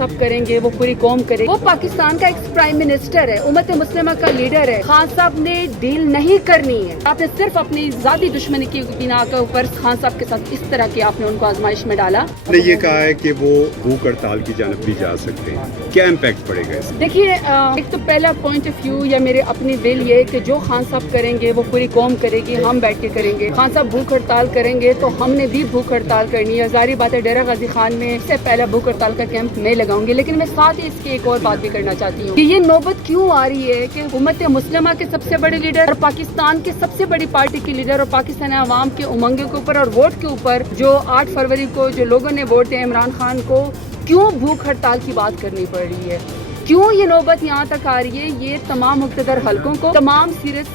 साहब करेंगे वो पूरी कौम करेगी। वो पाकिस्तान का एक प्राइम मिनिस्टर है, उम्मत मुस्लिमा का लीडर है। खान साहब ने डील नहीं करनी है। आपने सिर्फ अपनी जाती दुश्मनी की बिना के ऊपर खान साहब के साथ इस तरह की आपने उनको आजमाइश में डाला। ने ये कहा है कि वो भूख हड़ताल की जानब भी जा सकते हैं, क्या इम्पैक्ट पड़ेगा इससे? देखिए, एक तो पहला पॉइंट ऑफ व्यू या मेरे अपनी दिल ये कि जो खान साहब करेंगे वो पूरी कौम करेगी, हम बैठ के करेंगे। खान साहब भूख हड़ताल करेंगे तो हमने भी भूख हड़ताल करनी है। जारी बात है, डेरा गाजी खान में से पहला भूख हड़ताल का कैंप मैं लगाऊंगी। लेकिन मैं साथ ही इसकी एक और बात भी करना चाहती हूँ कि ये नौबत क्यों आ रही है कि उम्मत मुस्लिमा के सबसे बड़े लीडर और पाकिस्तान के सबसे बड़ी पार्टी के लीडर और पाकिस्तान अवाम के उमंगे के ऊपर और वोट के ऊपर जो 8 फरवरी को जो लोगों ने वोट दिया इमरान खान को, क्यों भूख हड़ताल की बात करनी पड़ रही है, क्यों ये नौबत यहाँ तक आ रही है। ये तमाम मुक़्तदर हलकों को, तमाम सीरियस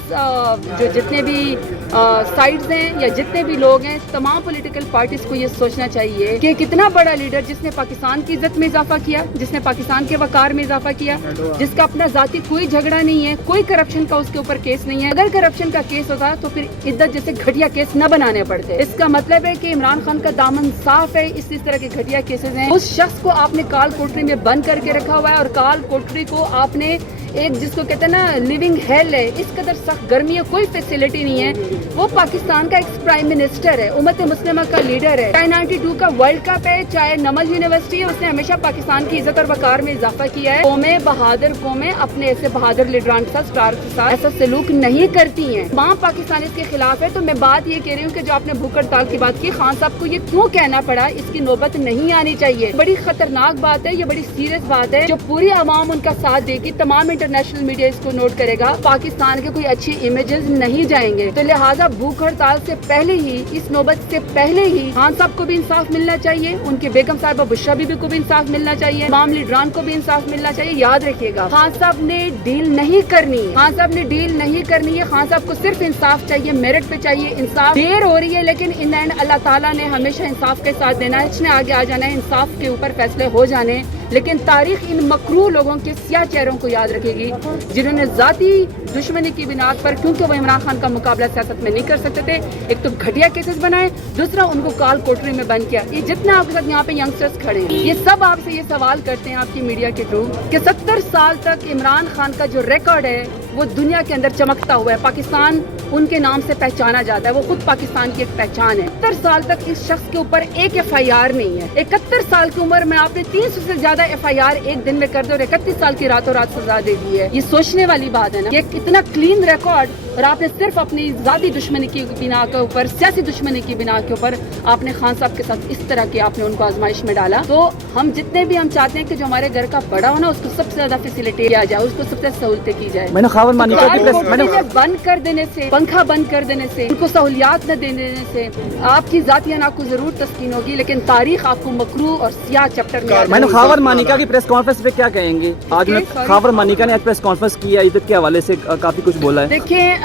जो जितने भी साइड्स हैं या जितने भी लोग हैं, तमाम पॉलिटिकल पार्टीज को ये सोचना चाहिए कि कितना बड़ा लीडर जिसने पाकिस्तान की इज्जत में इजाफा किया, जिसने पाकिस्तान के वकार में इजाफा किया, जिसका अपना जाती कोई झगड़ा नहीं है, कोई करप्शन का उसके ऊपर केस नहीं है। अगर करप्शन का केस होता तो फिर इज्जत जैसे घटिया केस न बनाने पड़ते। इसका मतलब है कि इमरान खान का दामन साफ है, इस तरह के घटिया केसेस हैं। उस शख्स को आपने काल कोठरी में बंद करके रखा हुआ है और काल कोठरी को आपने एक जिसको कहते हैं ना लिविंग हेल है, इस कदर सख्त गर्मी है, कोई फैसिलिटी नहीं है। वो पाकिस्तान का एक प्राइम मिनिस्टर है, उम्मत मुस्लिमा का लीडर है। चाहे 92 का वर्ल्ड कप है, चाहे नमल यूनिवर्सिटी है, उसने हमेशा पाकिस्तान की इज्जत और वकार में इजाफा किया है। कौमें बहादुर कौमें अपने ऐसे बहादुर लीडरान के साथ, स्टार के साथ ऐसा सलूक नहीं करती हैं। वहाँ पाकिस्तान इसके खिलाफ है। तो मैं बात ये कह रही हूँ कि जो आपने भूख हड़ताल की बात की, खान साहब को ये क्यों कहना पड़ा, इसकी नौबत नहीं आनी चाहिए। बड़ी खतरनाक बात है, ये बड़ी सीरियस बात है। जो पूरी आवाम उनका साथ देगी, तमाम इंटरनेशनल मीडिया इसको नोट करेगा, पाकिस्तान के कोई अच्छी इमेजेस नहीं जाएंगे। तो लिहाजा भूख हड़ताल से पहले ही, इस नौबत से पहले ही खान साहब को भी इंसाफ मिलना चाहिए, उनके बेगम साहिबा बुशरा बीबी को भी इंसाफ मिलना चाहिए, तमाम लीडरान को भी इंसाफ मिलना चाहिए। याद रखिएगा, खान साहब ने डील नहीं करनी है, खान साहब ने डील नहीं करनी है। खान साहब को सिर्फ इंसाफ चाहिए, मेरिट पे चाहिए इंसाफ। देर हो रही है लेकिन इन एंड अल्लाह ताला ने हमेशा इंसाफ के साथ देना है, इसने आगे आ जाना है, इंसाफ के ऊपर फैसले हो जाने। लेकिन तारीख इन मकरू लोगों के सियाह चेहरों को याद रखेगी जिन्होंने जाती दुश्मनी की बिनाद पर, क्योंकि वो इमरान खान का मुकाबला सियासत में नहीं कर सकते थे, एक तो घटिया केसेस बनाए, दूसरा उनको काल कोठरी में बंद किया। ये जितने आपके साथ यहाँ पे यंगस्टर्स खड़े हैं, ये सब आपसे ये सवाल करते हैं आपकी मीडिया के थ्रू कि 70 साल तक इमरान खान का जो रिकॉर्ड है वो दुनिया के अंदर चमकता हुआ है। पाकिस्तान उनके नाम से पहचाना जाता है, वो खुद पाकिस्तान की एक पहचान है। 70 साल तक इस शख्स के ऊपर एक FIR नहीं है। 71 साल की उम्र में आपने 300 से ज्यादा FIR एक दिन में कर दो और 31 साल की रातों रात सजा दे दी है। ये सोचने वाली बात है ना, ये इतना क्लीन रिकॉर्ड, और आपने सिर्फ अपनी जाती दुश्मनी की बिना के ऊपर, सियासी दुश्मनी की बिना के ऊपर आपने खान साहब के साथ इस तरह की आपने उनको आजमाइश में डाला। तो हम जितने भी हम चाहते हैं कि जो हमारे घर का बड़ा हो ना, उसको सबसे ज्यादा फैसिलिटी दिया जाए, उसको सबसे सहूलतें की जाए। बंद कर देने से, पंखा बंद कर देने से, उनको सहूलियात न देने से आपकी जाती अना को जरूर तस्कीन होगी, लेकिन तारीख आपको मकरू और सियाह चैप्टर में। खावर मानिका की प्रेस कॉन्फ्रेंस पे क्या कहेंगे? आज खावर मानिका ने आज प्रेस कॉन्फ्रेंस की है, ईद के हवाले से काफी कुछ बोला है। देखिए,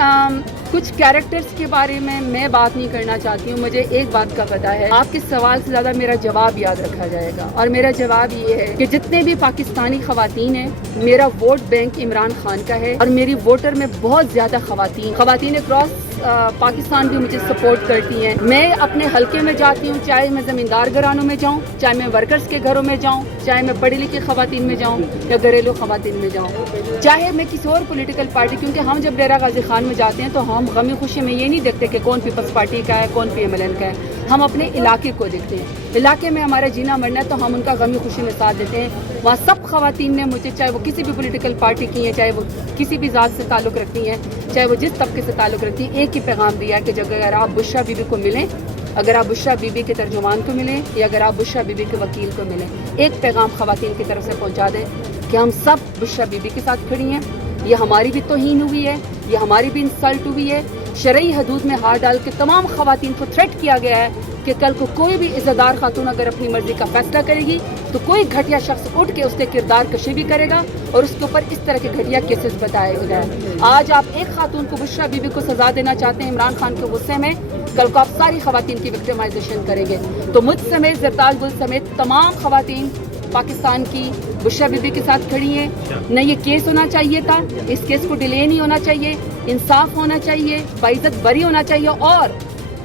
कुछ कैरेक्टर्स के बारे में मैं बात नहीं करना चाहती हूँ। मुझे एक बात का पता है, आपके सवाल से ज्यादा मेरा जवाब याद रखा जाएगा, और मेरा जवाब ये है कि जितने भी पाकिस्तानी खवातीन हैं, मेरा वोट बैंक इमरान खान का है, और मेरी वोटर में बहुत ज्यादा खवातीन अक्रॉस पाकिस्तान भी मुझे सपोर्ट करती हैं। मैं अपने हलके में जाती हूँ, चाहे मैं जमींदार घरानों में जाऊँ, चाहे मैं वर्कर्स के घरों में जाऊँ, चाहे मैं पढ़ी लिखी खवातीन में जाऊँ या घरेलू खवातीन में जाऊँ, चाहे मैं किसी और पॉलिटिकल पार्टी, क्योंकि हम जब डेरा गाजी खान में जाते हैं तो हम गमी खुशी में ये नहीं देखते कि कौन पीपल्स पार्टी का है, कौन PMLN का है। हम अपने इलाके को देखते हैं, इलाके में हमारा जीना मरना है तो हम उनका गमी खुशी में साथ देते हैं। वहाँ सब खवातीन ने मुझे, चाहे वो किसी भी पॉलिटिकल पार्टी की हैं, चाहे वो किसी भी ज़ात से ताल्लुक़ रखती हैं, चाहे वो जिस तबके से ताल्लुक़ रखती हैं, एक ही पैगाम दिया कि जब अगर आप बुशरा बीबी को मिलें, अगर आप बुशरा बीबी के तर्जुमान को मिलें, या अगर आप बुशरा बीबी के वकील को मिलें, एक पैगाम खवातीन की तरफ से पहुँचा दें कि हम सब बुशरा बीबी के साथ खड़ी हैं। ये हमारी भी तौहीन हुई है, ये हमारी भी इंसल्ट हुई है। शरई हदूद में हाथ डाल के तमाम खवातीन को थ्रेट किया गया है कि कल को कोई भी इज़्ज़तदार खातून अगर अपनी मर्जी का फैसला करेगी तो कोई घटिया शख्स उठ के उसके किरदार कशी भी करेगा और उसके ऊपर इस तरह के घटिया केसेस बताए जाए। आज आप एक खातून को, बुशरा बीबी को सजा देना चाहते हैं इमरान खान के गुस्से में, कल को आप सारी खवातीन की विक्टिमाइजेशन करेंगे। तो मुझ समेत, ज़रताज गुल समेत तमाम खवातीन पाकिस्तान की बुशरा बीबी के साथ खड़ी हैं। न ये केस होना चाहिए था, इस केस को डिले नहीं होना चाहिए, इंसाफ होना चाहिए, बाइज्जत बरी होना चाहिए। और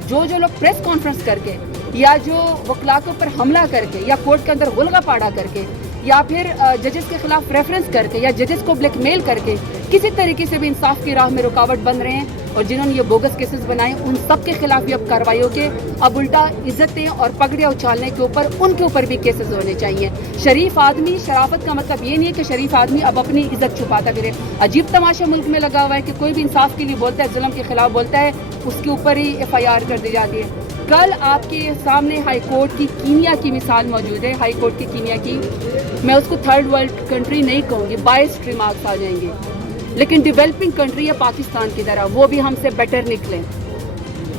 जो लोग प्रेस कॉन्फ्रेंस करके या जो वकला के ऊपर हमला करके या कोर्ट के अंदर गुलगा पाड़ा करके या फिर जजेस के खिलाफ रेफरेंस करके या जजेस को ब्लैकमेल करके किसी तरीके से भी इंसाफ की राह में रुकावट बन रहे हैं, और जिन्होंने ये बोगस केसेस बनाए उन सब के खिलाफ भी अब कार्रवाइयों के अब उल्टा इज्जतें और पगड़ियाँ उछालने के ऊपर उनके ऊपर भी केसेस होने चाहिए। शरीफ आदमी, शराफत का मतलब ये नहीं है कि शरीफ आदमी अब अपनी इज्जत छुपाता फिरे। अजीब तमाशा मुल्क में लगा हुआ है कि कोई भी इंसाफ के लिए बोलता है, जुल्म के खिलाफ बोलता है, उसके ऊपर ही FIR कर दी जाती है। कल आपके सामने हाई कोर्ट की कीनिया की मिसाल मौजूद है। हाई कोर्ट की कीनिया की, मैं उसको थर्ड वर्ल्ड कंट्री नहीं कहूँगी, 22 रिमार्क्स आ जाएंगे, लेकिन डेवलपिंग कंट्री है पाकिस्तान की तरह, वो भी हमसे बेटर निकले।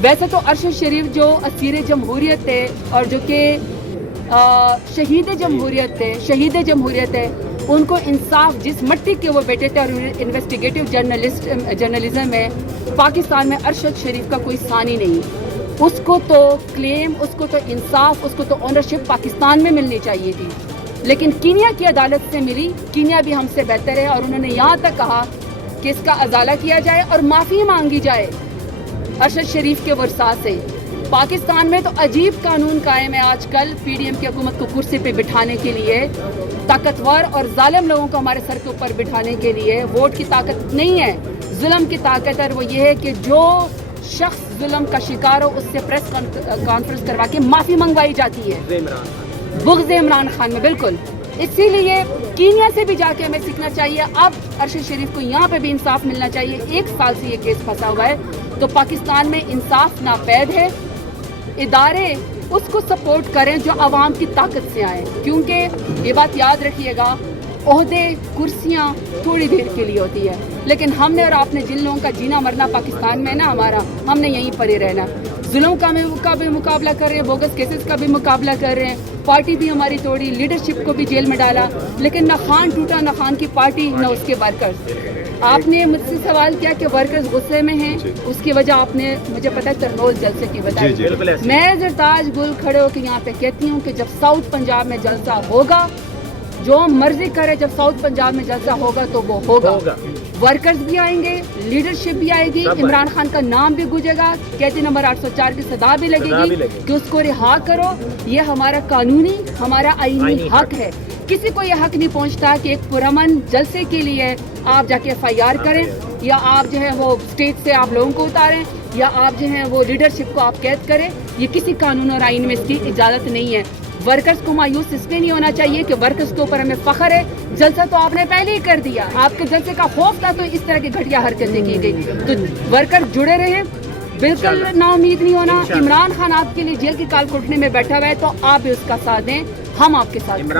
वैसे तो अरशद शरीफ जो असीर जमहूरियत है और जो कि शहीद जमहूरियत है, उनको इंसाफ जिस मट्टी के वो बैठे थे और इन्वेस्टिगेटिव जर्नलिज्म में पाकिस्तान में अरशद शरीफ का कोई सानी नहीं। उसको तो क्लेम, उसको तो इंसाफ, उसको तो ओनरशिप पाकिस्तान में मिलनी चाहिए थी, लेकिन कीनिया की अदालत से मिली। कीनिया भी हमसे बेहतर है और उन्होंने यहाँ तक कहा कि इसका अजाला किया जाए और माफ़ी मांगी जाए अरशद शरीफ के वर्सा से। पाकिस्तान में तो अजीब कानून कायम है आजकल PDM की हुकूमत को कुर्सी पे बिठाने के लिए, ताकतवर और जालिम लोगों को हमारे सर के ऊपर बिठाने के लिए। वोट की ताकत नहीं है, जुल्म की ताकत है। वो ये है कि जो शख्स जुल्म का शिकार हो उससे प्रेस कॉन्फ्रेंस करवा के माफ़ी मंगवाई जाती है, बुग़्ज़ इमरान खान में। बिल्कुल, इसीलिए कीनिया से भी जाके हमें सीखना चाहिए। अब अरशद शरीफ को यहाँ पे भी इंसाफ मिलना चाहिए। 1 साल से ये केस फंसा हुआ है, तो पाकिस्तान में इंसाफ नापैद है। इदारे उसको सपोर्ट करें जो आवाम की ताकत से आए, क्योंकि ये बात याद रखिएगा, ओहदे, कुर्सियाँ थोड़ी देर के लिए होती है, लेकिन हमने और आपने जिन लोगों का जीना मरना पाकिस्तान में ना हमारा, हमने यहीं पर ही रहना। जुल्म का भी मुकाबला कर रहे हैं, बोगस केसेस का भी मुकाबला कर रहे हैं, पार्टी भी हमारी तोड़ी, लीडरशिप को भी जेल में डाला, लेकिन न खान टूटा, न खान की पार्टी, न उसके वर्कर्स। आपने मुझसे सवाल किया कि वर्कर्स गुस्से में हैं, उसकी वजह आपने मुझे पता है तरनोल जलसे की बताई। मैं जरताज गुल खड़े होकर यहाँ पे कहती हूँ कि जब साउथ पंजाब में जलसा होगा, जो मर्जी करे, जब साउथ पंजाब में जलसा होगा तो वो होगा। वर्कर्स भी आएंगे, लीडरशिप भी आएगी, इमरान खान का नाम भी गूंजेगा, कैदी नंबर 804 की सदा भी लगेगी कि उसको रिहा करो। ये हमारा कानूनी, हमारा आईनी हक है। किसी को यह हक नहीं पहुंचता कि एक पुरअमन जलसे के लिए आप जाके FIR करें, या आप जो है वो स्टेज से आप लोगों को उतारें, या आप जो है वो लीडरशिप को आप कैद करें। ये किसी कानून और आईन में इसकी इजाज़त नहीं है। वर्कर्स को मायूस इसलिए नहीं होना चाहिए कि वर्कर्स के ऊपर हमें फख्र है, जलसा तो आपने पहले ही कर दिया, आपके जलसे का खौफ था तो इस तरह की घटिया हरकतें की गई। तो वर्कर जुड़े रहे, बिल्कुल नाउमीद नहीं होना। इमरान खान आपके लिए जेल की काल कोठरी में बैठा हुआ है, तो आप भी उसका साथ दें, हम आपके साथ।